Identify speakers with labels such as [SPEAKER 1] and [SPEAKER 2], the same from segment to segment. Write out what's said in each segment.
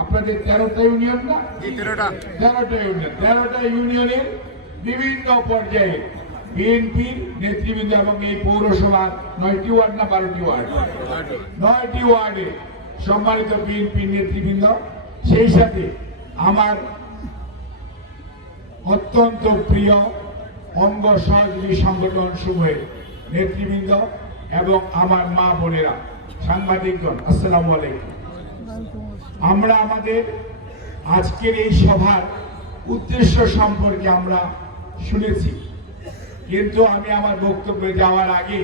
[SPEAKER 1] আপনাদের তেরোটা ইউনিয়ন না?
[SPEAKER 2] তেরোটা।
[SPEAKER 1] তেরোটা ইউনিয়ন। তেরোটা ইউনিয়নের বিভিন্ন পর্যায়ে বিএনপির নেতৃবৃন্দ এবং এই পৌরসভার নয়টি ওয়ার্ড না বারোটি ওয়ার্ড? নয়টি ওয়ার্ডে সম্মানিত বিএনপির নেতৃবৃন্দ সেই সাথে আমার অত্যন্ত প্রিয় অঙ্গ সহযোগী সংগঠন সমূহের নেতৃবৃন্দ এবং আমার মা বোনেরা সাংবাদিকগণ আসসালামু আলাইকুম। আমরা আমাদের আজকের এই সভার উদ্দেশ্য সম্পর্কে আমরা শুনেছি। কিন্তু আমি আমার বক্তব্যে যাওয়ার আগে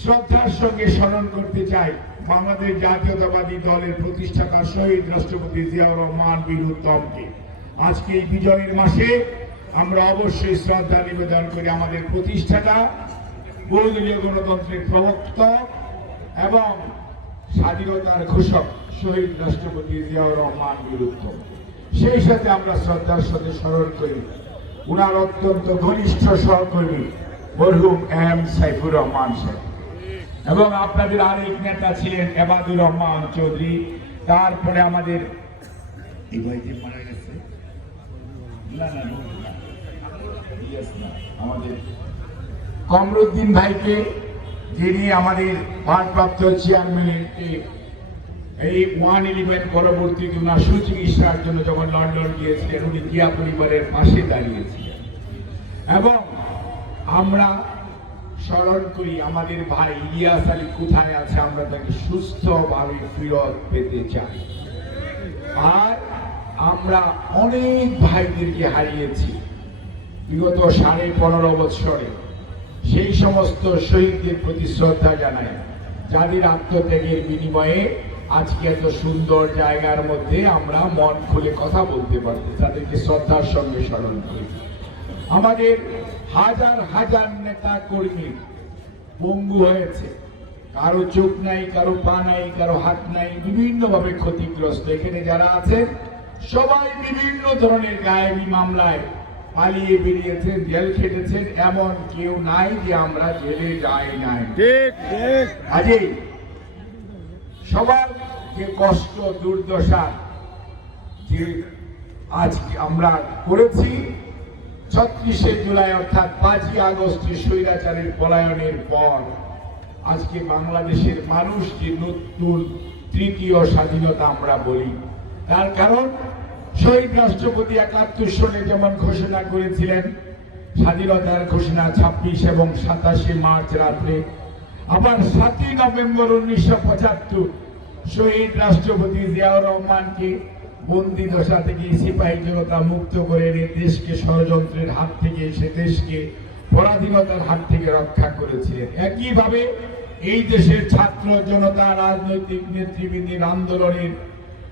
[SPEAKER 1] শ্রদ্ধার সঙ্গে স্মরণ করতে চাই বাংলাদেশ জাতীয়তাবাদী দলের প্রতিষ্ঠাতা শহীদ রাষ্ট্রপতি জিয়াউর রহমান বীর উত্তমকে। আজকে এই বিজয়ের মাসে আমরা অবশ্যই শ্রদ্ধা নিবেদন করি আমাদের প্রতিষ্ঠাতা বহুদলীয় গণতন্ত্রের প্রবক্তক এবং স্বাধীনতার ঘোষক শহীদ রাষ্ট্রপতি জিয়াউর রহমান বীর উত্তম সেই সাথে আমরা শ্রদ্ধার সাথে স্মরণ করি, উনার অত্যন্ত ঘনিষ্ঠ সহকর্মী মরহুম এম সাইফুর রহমান সাহেব। এবং আপনাদের আরেক নেতা ছিলেন এবাদুর রহমান চৌধুরী। তারপরে আমাদের। আমাদের কমরুদ্দিন ভাইকে যিনি আমাদের ভারপ্রাপ্ত চেয়ারম্যানের এই- ওয়ান ইলেভেন পরবর্তীতে ওনার সুচিকিৎসার জন্য যখন লন্ডন গিয়েছিলেন, উনি জিয়া পরিবারের পাশে দাঁড়িয়েছিলেন। এবং আমরা স্মরণ করি, আমাদের ভাই ইলিয়াস আলী কোথায় আছে, আমরা তাকে সুস্থভাবে ফিরত পেতে চাই। আর আমরা অনেক ভাইদেরকে হারিয়েছি, বিগত সাড়ে পনেরো বৎসরে। সেই সমস্ত শহীদদের প্রতি শ্রদ্ধা জানাই, যাদের আত্মত্যাগের বিনিময়ে আজকে এত সুন্দর জায়গার মধ্যে আমরা মন খুলে কথা বলতে পারছি তাদেরকে শ্রদ্ধার সঙ্গে স্মরণ করি। আমাদের হাজার হাজার নেতা কর্মী পঙ্গু হয়েছে। কারও চোখ নাই কারও পা নাই কারও হাত নাই বিভিন্ন ভাবে ক্ষতিগ্রস্ত। এখানে যারা আছেন সবাই বিভিন্ন ধরনের গায়েবী মামলায় পালিয়ে বেরিয়েছেন জেল খেটেছেন। এমন কেউ নাই যে আমরা জেলে যাই নাই।
[SPEAKER 2] ঠিক
[SPEAKER 1] সবার যে কষ্ট, দুর্দশা যে আজকে আমরা করেছি, ছত্রিশে জুলাই অর্থাৎ পাঁচই আগস্টে স্বৈরাচারের পলায়নের পর, আজকে বাংলাদেশের মানুষ যে নতুন তৃতীয় স্বাধীনতা আমরা বলি, তার কারণ শহীদ রাষ্ট্রপতি একাত্তর সনে যেমন ঘোষণা করেছিলেন, স্বাধীনতার ঘোষণা ছাব্বিশ এবং সাতাশে মার্চ রাত্রে আবার সাতই নভেম্বর উনিশশো পঁচাত্তর শহীদ রাষ্ট্রপতি জিয়াউর রহমানকে বন্দি দশা থেকে সিপাহী জনতা মুক্ত করে দেশকে ষড়যন্ত্রের হাত থেকে, সে দেশকে পরাধীনতার হাত থেকে রক্ষা করেছিলেন। একইভাবে এই দেশের ছাত্র জনতা, রাজনৈতিক নেতৃবৃন্দের আন্দোলনের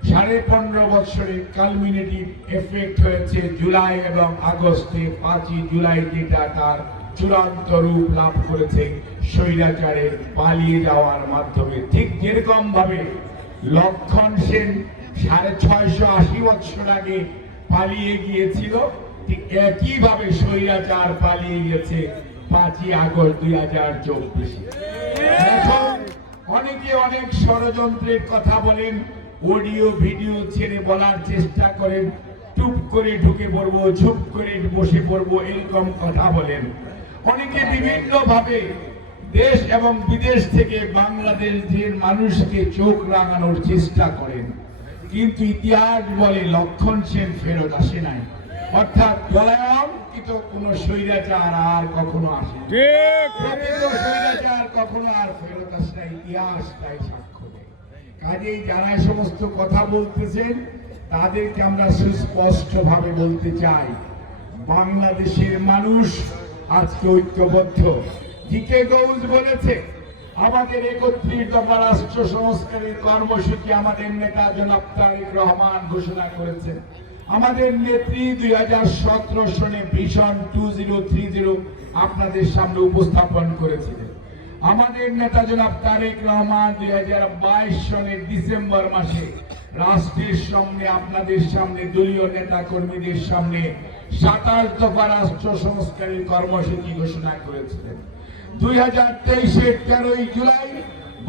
[SPEAKER 1] সাড়ে পনেরো বছরের কালমিনেটিভ এফেক্ট হয়েছে জুলাই এবং আগস্টে, পাঁচই জুলাই যেটা তার চূড়ান্ত রূপ লাভ করেছে। স্বৈরাচারের পালিয়ে যাওয়ার মাধ্যমে ঠিক যেরকম ভাবে লক্ষণ সেন সাড়ে ছয়শো আশি বছর আগে পালিয়ে গিয়েছিল, ঠিক একইভাবে স্বৈরাচার পালিয়ে গেছে পাঁচই আগস্ট দুই হাজার চব্বিশে। অনেকে অনেক ষড়যন্ত্রের কথা বলেন, অডিও, ভিডিও ছেড়ে বলার চেষ্টা করেন টুপ করে ঢুকে পড়ব ঝুপ করে বসে পড়ব, এরকম কথা বলেন। অনেকে বিভিন্ন ভাবে দেশ এবং বিদেশ থেকে বাংলাদেশের মানুষকে চোখ রাঙানোর চেষ্টা করেন। কিন্তু ইতিহাস বলে লক্ষণ সেন ফেরত আসে নাই। অর্থাৎ পলায়ন কিন্তু কোন স্বৈরাচার আর কখনো আসে স্বৈরাচার কখনো আর ফেরত আসে না ইতিহাস তাই সাক্ষ্য দেয়। কাজেই যারা সমস্ত কথা বলতেছেন তাদেরকে আমরা সুস্পষ্ট ভাবে বলতে চাই বাংলাদেশের মানুষ আজকে ঐক্যবদ্ধ। জিকে গৌজ বলেছে, আমাদের একত্রিশ দফা সংস্কারের কর্মসূচি আমাদের নেতা জনাব তারেক রহমান ঘোষণা করেছেন। আমাদের নেত্রী দুই হাজার সতেরো সনে ভীষণ টু জিরো থ্রি জিরো আপনাদের সামনে উপস্থাপন করেছিলেন। আমাদের নেতা জনাব তারেক রহমান দুই হাজার বাইশ সনের ডিসেম্বর মাসে রাষ্ট্রের সামনে, আপনাদের সামনে, দলীয় নেতা কর্মীদের সামনে সাতাশ দফা রাষ্ট্র সংস্কারের কর্মসূচি ঘোষণা করেছিলেন। দুই জুলাই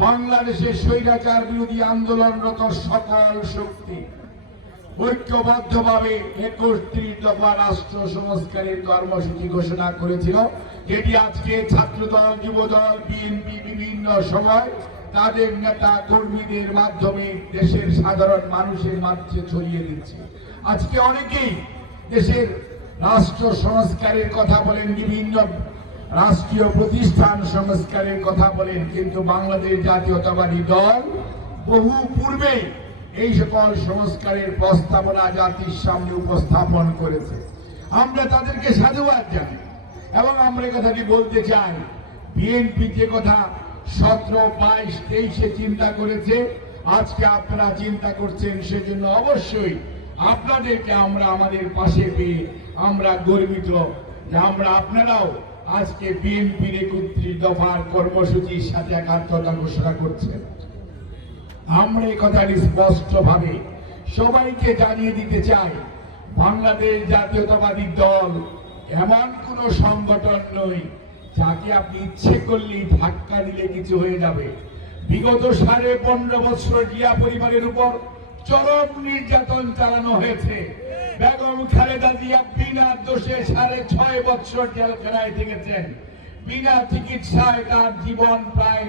[SPEAKER 1] বাংলাদেশের স্বৈরাচার বিরোধী আন্দোলনরত সকল শক্তি। একত্রিত দফা রাষ্ট্র সংস্কারের কর্মসূচি ঘোষণা করেছিল, যেটি আজকে ছাত্রদল, যুবদল, বিএনপি বিভিন্ন সময় তাদের নেতা কর্মীদের মাধ্যমে দেশের সাধারণ মানুষের মাঝে ছড়িয়ে দিচ্ছে। আজকে অনেকেই দেশের রাষ্ট্র সংস্কারের কথা বলেন, বিভিন্ন রাষ্ট্রীয় প্রতিষ্ঠান সংস্কারের কথা বলেন, কিন্তু বাংলাদেশ জাতীয়তাবাদী দল বহু পূর্বে এই সকল সংস্কারের প্রস্তাবনা জাতির সামনে উপস্থাপন করেছে। আমরা তাদেরকে সাধুবাদ জানাই এবং আমরা এই কথাটি বলতে চাই, বিএনপি যে কথা সতেরো, বাইশ, তেইশে চিন্তা করেছে, আজকে আপনারা চিন্তা করছেন, সেজন্য অবশ্যই আপনাদেরকে আমরা আমাদের পাশে পেয়ে আমরা গর্বিত যে আমরা আপনারাও আজকে বিএনপির একত্রিশ দফার কর্মসূচির সাথে একাত্মতা ঘোষণা করছেন আমরা এই স্পষ্টভাবে সবাইকে জানিয়ে দিতে চাই, বাংলাদেশ জাতীয়তাবাদী দল এমন কোন সংগঠন নয় যাকে আপনি ইচ্ছে করলেই ধাক্কা দিলে কিছু হয়ে যাবে। বিগত সাড়ে পনেরো বছর জিয়া পরিবারের উপর চরম নির্যাতন চালানো হয়েছে। বেগম খালেদা জিয়া বিনা দোষে সাড়ে ছয় বছর জেলখানায় থেকেছেন। বিনা চিকিৎসায় তার জীবন প্রায়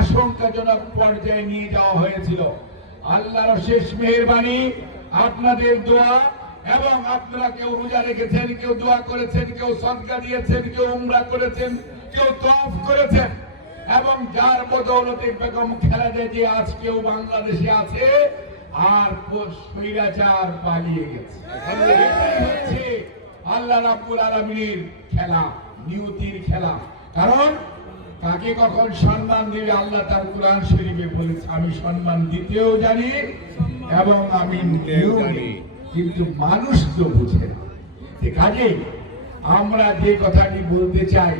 [SPEAKER 1] আশঙ্কাজনক পর্যায়ে নিয়ে যাওয়া হয়েছিল। আল্লাহর শেষ মেহরবানি, আপনাদের দোয়া এবং আপনারা কেউ রোজা রেখেছেন, কেউ দোয়া করেছেন, কেউ সদকা দিয়েছেন, কেউ উমরা করেছেন, কেউ তফ করেছেন এবং যার বদৌলতে বেগম খেলাদে যে আজকেও বাংলাদেশে আছে। আর স্বৈরাচার পালিয়ে গেছে। আল্লাহ রাব্বুল আলামিনের খেলা, নিয়তির খেলা। কারণ কাকে কখন সম্মান দিবে আল্লাহ তার কোরআন শরীফে বলেছে, আমি সম্মান দিতেও জানি এবং আমি কিন্তু মানুষ তো বুঝে না। কাজে আমরা যে কথাটি বলতে চাই,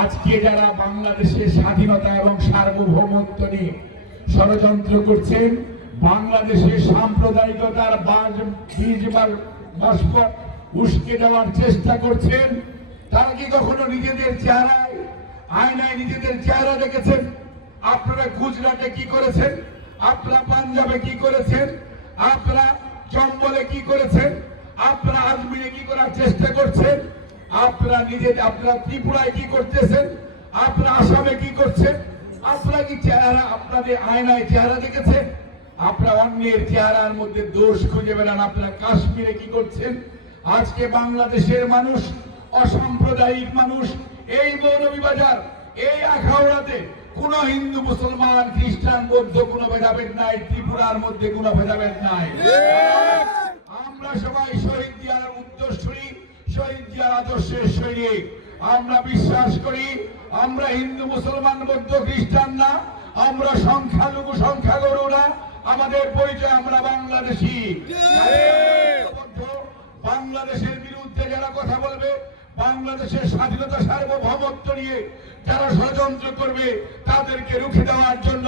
[SPEAKER 1] আজকে যারা বাংলাদেশের স্বাধীনতা এবং সার্বভৌমত্ব নিয়ে ষড়যন্ত্র করছেন বাংলাদেশের সাম্প্রদায়িকতার বাজ, বীজ উস্কে দেওয়ার চেষ্টা করছেন। তারা কি কখনো নিজেদের চেহারায়, আয়নায় নিজেদের চেহারা দেখেছেন? আপনারা গুজরাটে কি করেছেন? আপনারা পাঞ্জাবে কি করেছেন? আপনারা চম্বলে কি করেছেন? আপনারা আজমিরে কি করার চেষ্টা করছেন? আপনারা নিজে আপনারা ত্রিপুরায় কি করতেছেন? আপনারা আসামে কি করছেন? আপনারা কি চেহারা, আপনাদের আয়নায় চেহারা দেখেছেন? আপনারা অন্যের চেহারার মধ্যে দোষ খুঁজে বেড়ান। আপনারা কাশ্মীরে কি করছেন? আজকে বাংলাদেশের মানুষ, অসাম্প্রদায়িক মানুষ, এই মৌলভীবাজার, এই আখাউড়াতে কোন হিন্দু, মুসলমান, খ্রিস্টান, বৌদ্ধ কোনো ভেদাভেদ নাই, ত্রিপুরার মধ্যে কোনো ভেদাভেদ নাই। আমরা সবাই শহীদ দিয়ার উত্তরসূরি, শহীদ দিয়ার আদর্শের সৈনিক। আমরা বিশ্বাস করি, আমরা হিন্দু, মুসলমান, বৌদ্ধ, খ্রিস্টান না, আমরা সংখ্যালঘু, সংখ্যাগরু না আমাদের পরিচয় আমরা বাংলাদেশি। বাংলাদেশের বিরুদ্ধে যারা কথা বলবে বাংলাদেশের স্বাধীনতা সার্বভৌমত্ব নিয়ে যারা ষড়যন্ত্র করবে তাদেরকে রুখে দেওয়ার জন্য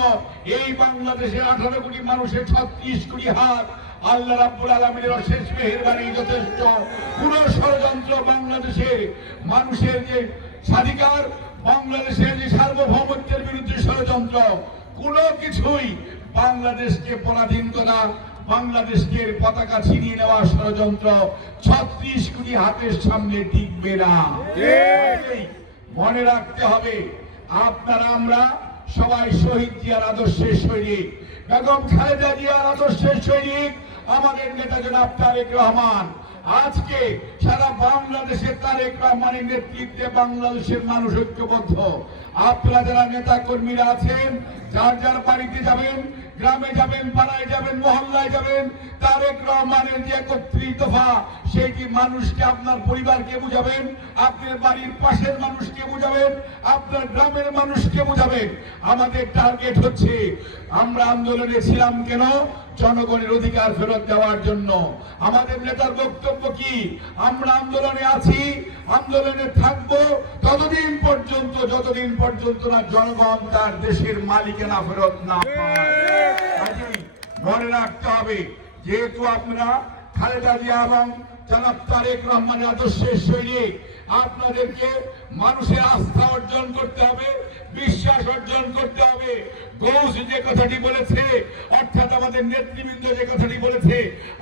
[SPEAKER 1] এই বাংলাদেশের আঠারো কোটি মানুষের ছত্রিশ কোটি হাত আল্লাহ রাব্বুল আলমীর অশেষ মেহেরবানি যথেষ্ট। পুরো ষড়যন্ত্র বাংলাদেশের মানুষের যে স্বাধিকার বাংলাদেশের যে সার্বভৌমত্বের বিরুদ্ধে ষড়যন্ত্র কোনো কিছুই বাংলাদেশকে পরাধীন করা বাংলাদেশের পতাকা ছিনিয়ে নেওয়া ষড়যন্ত্র ছত্রিশ কোটি হাতের সামনে টিকবে না। মনে রাখতে হবে আপনারা আমরা সবাই শহীদ জিয়ার আদর্শের সৈনিক। বেগম খালেদা জিয়ার আদর্শের সৈনিক আমাদের নেতা জনাব তারেক রহমান। আজকে সারা বাংলাদেশের তারেক রহমানের নেতৃত্বে বাংলাদেশের মানুষ ঐক্যবদ্ধ। আপনারা যারা নেতা কর্মীরা আছেন, যার যার বাড়িতে যাবেন, গ্রামে যাবেন, পাড়ায় যাবেন, মহল্লায় যাবেন, তারেক রহমানের যে একত্রিশ দফা সেইটি মানুষকে আপনার পরিবারকে বুঝাবেন? আপনার বাড়ির পাশের মানুষকে বুঝাবেন? আপনার গ্রামের মানুষকে বুঝাবেন? আমাদের টার্গেট হচ্ছে, আমরা আন্দোলনে ছিলাম কেন? জনগণের অধিকার ফেরত দেওয়ার জন্য। আমাদের নেতার বক্তব্য কি? আমরা আন্দোলনে আছি আন্দোলনে থাকব ততদিন পর্যন্ত যতদিন পর্যন্ত না জনগণ তার দেশের মালিকানা ফেরত না মনে রাখতে হবে যেহেতু আপনারা খালেদা জিয়া এবং জনাব তারেক রহমানের আদর্শের সৈনিক, আপনাদেরকে মানুষের আস্থা অর্জন করতে হবে, বিশ্বাস অর্জন করতে হবে। গৌস যে কথাটি বলেছে, অর্থাৎ আমাদের নেতৃবৃন্দ যে কথাটি বলেছে,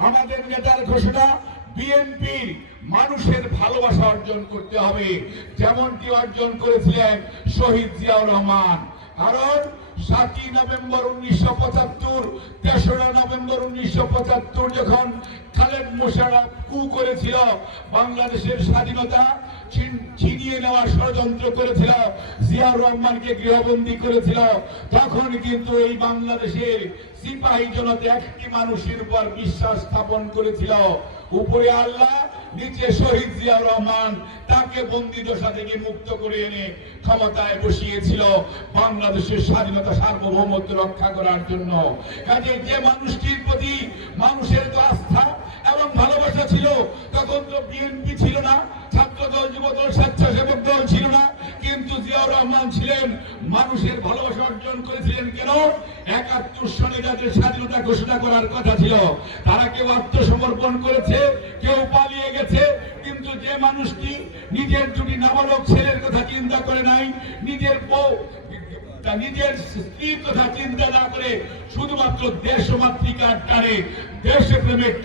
[SPEAKER 1] আমাদের নেতার ঘোষণা বিএনপির মানুষের ভালোবাসা অর্জন করতে হবে। যেমনটি অর্জন করেছিলেন শহীদ জিয়াউর রহমান। কারণ সাতই নভেম্বর উনিশশো পঁচাত্তর, তেসরা নভেম্বর উনিশশো পঁচাত্তর যখন খালেদ মোশারফ কু করেছিল, বাংলাদেশের স্বাধীনতা ছিনিয়ে নেওয়ার ষড়যন্ত্র করেছিল, জিয়াউর রহমানকে গৃহবন্দী করেছিল, তখন কিন্তু এই বাংলাদেশের সিপাহী জনতা একটি মানুষের উপর বিশ্বাস স্থাপন করেছিল। উপরে আল্লাহ নিচে শহীদ জিয়াউর রহমান তাকে বন্দি দশা থেকে মুক্ত করে এনে ক্ষমতায় বসিয়েছিল বাংলাদেশের স্বাধীনতা সার্বভৌমত্ব রক্ষা করার জন্য। কাজে যে মানুষটির প্রতি মানুষের তো আস্থা এবং ভালোবাসা ছিল, তখন তো বিএনপি ছিল না। ছাত্র দল যুব দল স্বেচ্ছাসেবক দল ছিল না, কিন্তু জিয়াউর রহমান ছিলেন, মানুষের ভালোবাসা অর্জন করেছিলেন কেন? একাত্তর সালে যাদের স্বাধীনতা ঘোষণা করার কথা ছিল, তারা কেউ আত্মসমর্পণ করেছে, কেউ পালিয়ে গেছে, কিন্তু যে মানুষটি নিজের দুটি নাবালক ছেলের কথা চিন্তা করে নাই, নিজের বউ তা নিজের স্ত্রীর কথা চিন্তা না করে শুধুমাত্র দেশ মাতৃকার টানে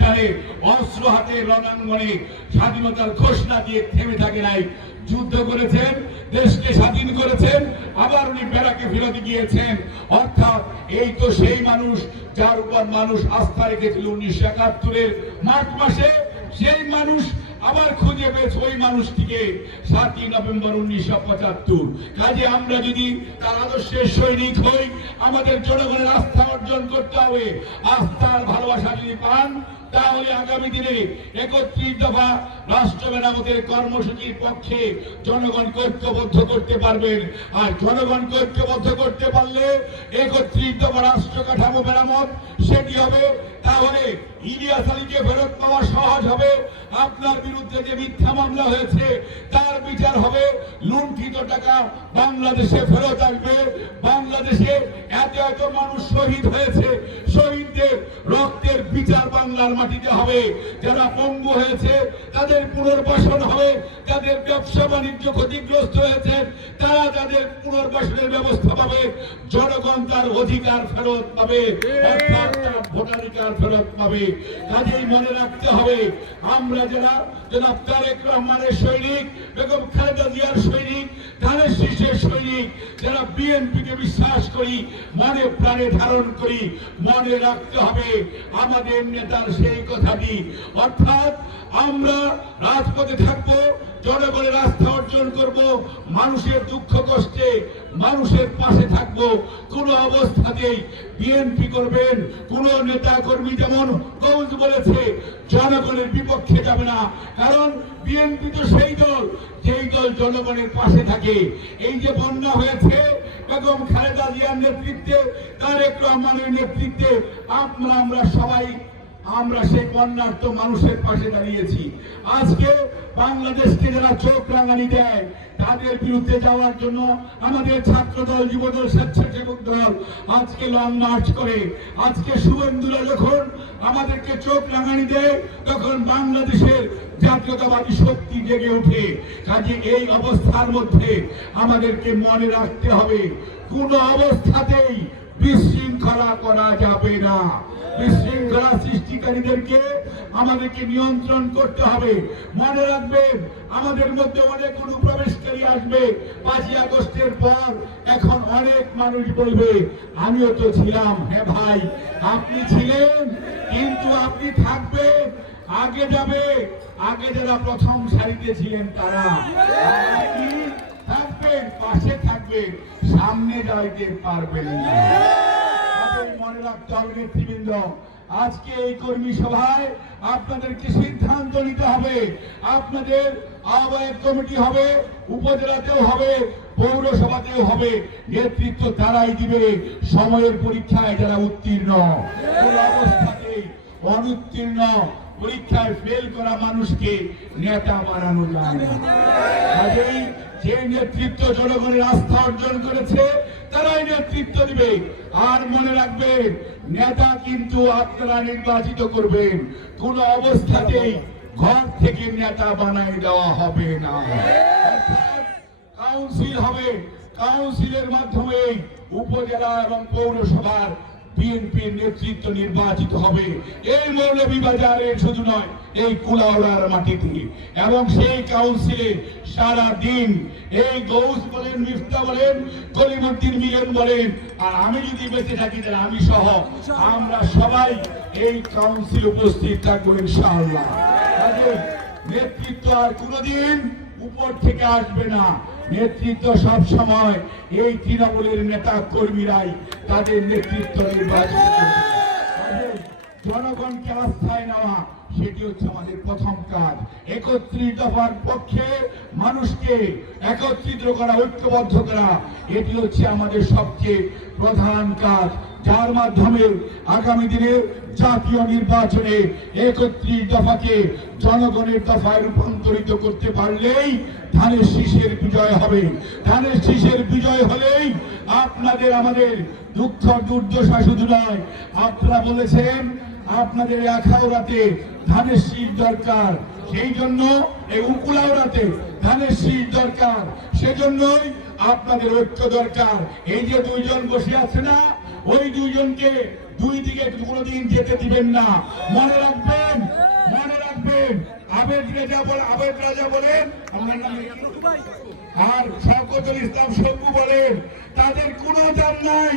[SPEAKER 1] টানে, অস্ত্র হাতে রণাঙ্গনে স্বাধীনতার ঘোষণা দিয়ে থেমে থাকে নাই। যুদ্ধ করেছেন, দেশকে স্বাধীন করেছেন, আবার উনি বেড়াকে ফেরত গিয়েছেন। অর্থাৎ এই তো সেই মানুষ যার উপর মানুষ আস্থা রেখেছিল উনিশশো একাত্তরের মার্চ মাসে। সেই মানুষ আবার খুঁজে পেয়েছে ওই মানুষটিকে সাতই নভেম্বর উনিশশো পঁচাত্তর। কাজে আমরা যদি তার আদর্শের সৈনিক হই, আমাদের জনগণের আস্থা অর্জন করতে হবে। আস্থার ভালোবাসা যদি পান, তাহলে আগামী দিনে একত্রিশ দফা রাষ্ট্র মেরামতের কর্মসূচির পক্ষে জনগণ ঐক্যবদ্ধ করতে পারবেন। আর জনগণকে ঐক্যবদ্ধ করতে পারলে একত্রিশ দফা রাষ্ট্র কাঠামো মেরামত সেটি হবে। তাহলে ফেরত পাওয়া সহজ হবে। আপনার বিরুদ্ধে যে মিথ্যা মামলা হয়েছে, তার বিচার হবে। লুণ্ঠিত টাকা বাংলাদেশে ফেরত আসবে। বাংলাদেশে এত এত মানুষ শহীদ হয়েছে। শহীদদের রক্তের বিচার বাংলার মাটিতে হবে। যারা পঙ্গু হয়েছে, তাদের পুনর্বাসন হবে। তাদের ব্যবসা বাণিজ্য ক্ষতিগ্রস্ত হয়েছে, তারা তাদের পুনর্বাসনের ব্যবস্থা পাবে। জনগণ তার অধিকার ফেরত পাবে। ভোটাধিকার ফেরত পাবে। কাজেই মনে রাখতে হবে। আমরা যারা জনাব তারেক রহমানের সৈনিক, বেগম খালেদা জিয়ার সৈনিক, ধানের শীষের সৈনিক, যারা বিএনপিকে বিশ্বাস করি, মনে প্রাণে ধারণ করি, মনে রাখতে হবে আমাদের নেতার সেই কথাটি। অর্থাৎ আমরা রাজপথে থাকব, জনগণের আস্থা অর্জন করব, মানুষের দুঃখ কষ্টে মানুষের পাশে থাকব, কোন অবস্থাতেই বিএনপি করবেন, কোন নেতা কর্মী যেমন গৌজ বলেছে, জনগণের বিপক্ষে যাবে না। কারণ বিএনপি তো সেই দল, যেই দল জনগণের পাশে থাকে। এই যে বন্যা হয়েছে, বেগম খালেদা জিয়ার নেতৃত্বে, তারেক রহমানের নেতৃত্বে, আমরা আমরা সবাই আমরা সেই বন্যার্থ মানুষের পাশে দাঁড়িয়েছি। আজকে বাংলাদেশকে যারা চোখ রাঙানি দেয়, তাদের বিরুদ্ধে যাওয়ার জন্য আমাদের ছাত্র দল যুব স্বেচ্ছাসেবক দল আজকে লং মার্চ করে। আজকে শুভেন্দুরা যখন আমাদেরকে চোখ রাঙানি দেয়, তখন বাংলাদেশের জাতীয়তাবাদী শক্তি জেগে ওঠে। কাজে এই অবস্থার মধ্যে আমাদেরকে মনে রাখতে হবে, কোন অবস্থাতেই বিশৃঙ্খলা করা যাবে না। বিশৃঙ্খলা সৃষ্টিকারীদেরকে আমাদেরকে নিয়ন্ত্রণ করতে হবে। মনে রাখবেন, আমাদের মধ্যে অনেক অনুপ্রবেশকারী আসবে। পাঁচই আগস্টের পর এখন অনেক মানুষ বলবে, আমিও তো ছিলাম। হ্যাঁ ভাই, আপনি ছিলেন, কিন্তু আপনি থাকবেন। আগে যাবে, আগে যারা প্রথম সারিতে ছিলেন তারা। থাকবেন, পাশে থাকবেন, সামনে যাইতে পারবেন না। রাখতে হবে নেতৃবৃন্দ আজকে এই কর্মী সভায় আপনাদেরকে সিদ্ধান্ত নিতে হবে। আপনাদের আহ্বায়ক কমিটি হবে, উপজেলাতেও হবে, পৌরসভাতেও হবে। নেতৃত্ব তারাই দিবে। সময়ের পরীক্ষায় যারা উত্তীর্ণ কোন অবস্থাতেই অনুত্তীর্ণ, পরীক্ষায় ফেল করা মানুষকে নেতা বানানো যায় না যে নেতৃত্ব জনগণের আস্থা অর্জন করেছে তারাই নেতৃত্ব দিবে। আর মনে রাখবেন, নেতা কিন্তু আপনারা নির্বাচিত করবেন। কোন অবস্থাতেই ঘর থেকে নেতা বানাই দেওয়া হবে না। কাউন্সিল হবে। কাউন্সিলের মাধ্যমে উপজেলা এবং পৌরসভার বিএনপির নেতৃত্ব নির্বাচিত হবে। এই শুধু নয়, এই কুলাউড়ার মাটিতে। এবং সেই কাউন্সিলে সারা দিন এই গৌস বলেন মিফতা বলেন, কলিমুদ্দিন মিলন বলেন, আর আমি যদি বেঁচে থাকি, তাহলে আমি সহ আমরা সবাই এই কাউন্সিল উপস্থিত থাকব ইনশাআল্লাহ। নেতৃত্ব আর কোনোদিন উপর থেকে আসবে না। নেতৃত্ব সব সময় এই তৃণমূলের নেতা কর্মীরাই তাদের নেতৃত্ব নির্বাচন জনগণকে আস্থায় নেওয়া সেটি হচ্ছে আমাদের প্রথম কাজ। একত্রিত দফার পক্ষে মানুষকে একত্রিত করা, ঐক্যবদ্ধ করা, এটি হচ্ছে আমাদের সবচেয়ে প্রধান কাজ। যার মাধ্যমে আগামী দিনে জাতীয় নির্বাচনে একত্রিশ দফাকে জনগণের দফায় রূপান্তরিত করতে পারলেই ধানের শীষের বিজয় হবে। ধানের শীষের বিজয় হলেই আপনাদের আমাদের দুঃখ, দুর্দশা শুধু নয়, আপনারা বলেছেন আপনাদের আখাউড়াতে ধানের শীষ দরকার। সেই জন্য এই উকুলাউড়াতে ধানের শীষ দরকার। সেজন্যই আপনাদের ঐক্য দরকার। এই যে দুইজন বসে আছে না, ওই দুইজনকে দুই দিকে কোনোদিন যেতে দিবেন না। মনে রাখবেন মনে রাখবেন। আবেদ রাজা বলে আবেদ রাজা বলেন আর শওকতুল ইসলাম শম্ভু বলেন, তাদের কোনো দাম নাই।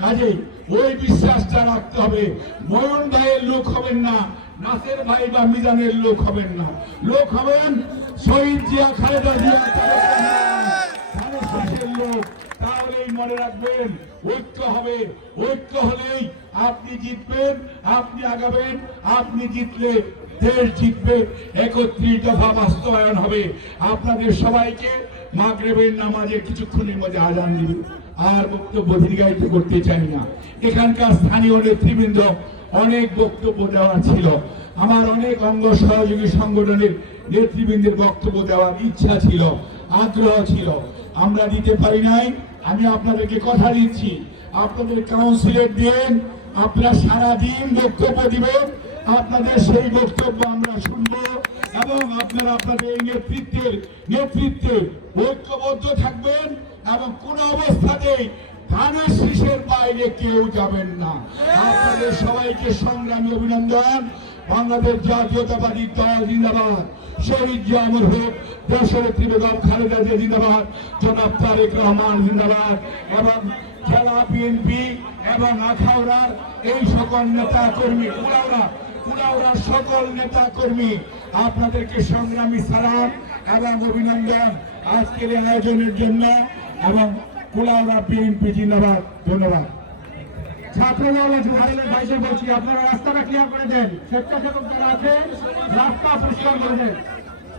[SPEAKER 1] কাজেই ওই বিশ্বাসটা রাখতে হবে। ময়ন ভাইয়ের লোক হবেন না, নাসের ভাই বা মিজানের লোক হবেন না। লোক হবেন শহীদ জিয়া খালেদা জিয়া লোক, তাহলেই মনে রাখবেন ঐক্য হবে। ঐক্য হলেই আপনি জিতবেন, আপনি আগাবেন, আপনি জিতলে দেশ জিতবে। একত্রিশ দফা বাস্তবায়ন হবে। আপনাদের সবাইকে মাগরেবের নামাজে কিছুক্ষণের মধ্যে আজান দিবে। আর বক্তব্য দীর্ঘায়িত করতে চাই না। এখানকার স্থানীয় নেতৃবৃন্দ অনেক বক্তব্য দেওয়া ছিল। আমার অনেক অঙ্গ সহযোগী সংগঠনের নেতৃবৃন্দের বক্তব্য দেওয়ার ইচ্ছা ছিল, আগ্রহ ছিল। আমরা দিতে পারি নাই, আমি আপনাদেরকে কথা দিচ্ছি। আপনাদের কাউন্সিলের দিন, আপনারা সারাদিন বক্তব্য দিবেন, আপনাদের সেই বক্তব্য আমরা শুনব এবং আপনারা আপনাদের নেতৃত্বের নেতৃত্বে ঐক্যবদ্ধ থাকবেন। এবং কোন অবস্থাতেই ধানের শীষের বাইরে কেউ যাবেন না। আপনাদের সবাইকে সংগ্রামী অভিনন্দন। বাংলাদেশ জাতীয়তাবাদী দল জিন্দাবাদ। শহীদ জামর হোক দেশনেত্রী বেগম খালেদা জিয়া জিন্দাবাদ। জনাব তারেক রহমান জিন্দাবাদ। এবং জেলা বিএনপি এবং আখাউড়ার এই সকল নেতা কর্মী কুড়াউড়া কুড়াউড়ার সকল নেতা কর্মী আপনাদেরকে সংগ্রামী সালাম এবং অভিনন্দন আজকের আয়োজনের জন্য। এবং কুড়াউড়া বিএনপি জিন্দাবাদ। ধন্যবাদ।
[SPEAKER 2] ছাত্রদল বলছি, আপনারা রাস্তাটা ক্লিয়ার করে দেন। স্বেচ্ছাসেবক যারা আছেন রাস্তা পরিষ্কার করে দেন।